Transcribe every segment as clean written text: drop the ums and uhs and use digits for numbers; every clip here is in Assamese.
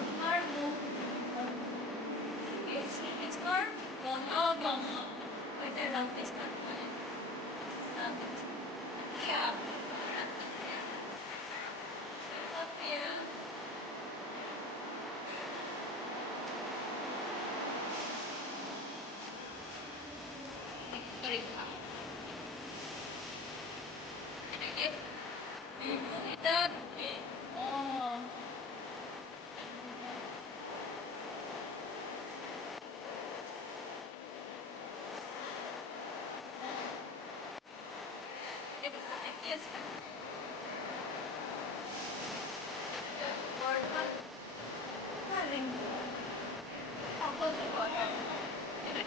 তোমাৰ পিছৰ গম সৈতে ৰং পিছখন হয়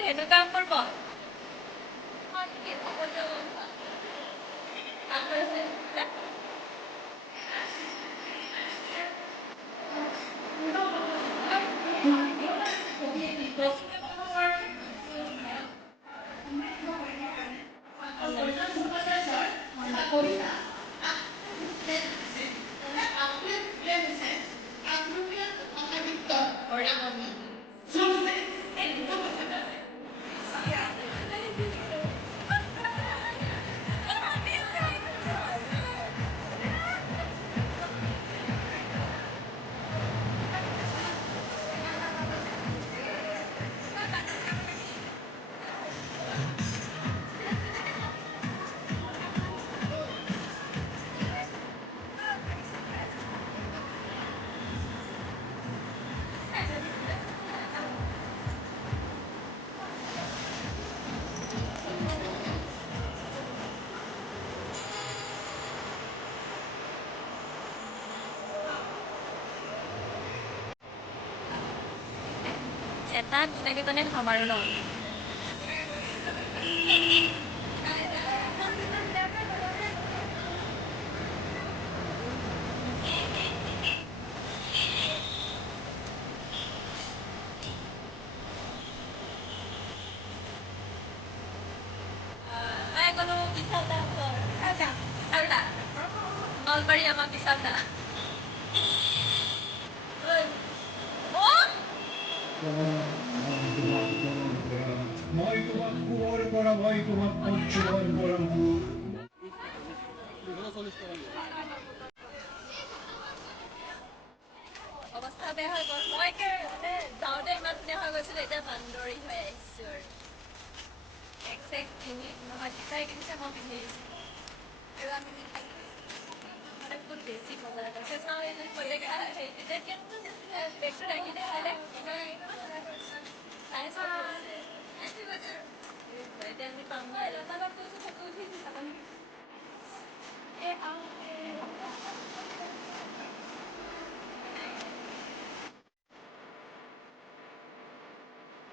ধেনু কাম কৰিব এটা তেনেকে খাবাৰো ন Ay, kalau wisata po. Alta. Nolbari ang mag-wisata. Uy. Oh? অৱস্থা বেয়া হৈ গ'ল মই যাওঁতে ইমান ধুনীয়া হৈ গৈছিল এতিয়া বান্দৰী হৈ আহিছোঁ আৰু একজেক্টলি নহয় তিতাই কিনিছে মই পিন্ধি আহিছোঁ আৰু আমি মানে বহুত বেছি মজা লাগিছে চাওঁ তেতিয়া বেগটো ৰাখি দেখালে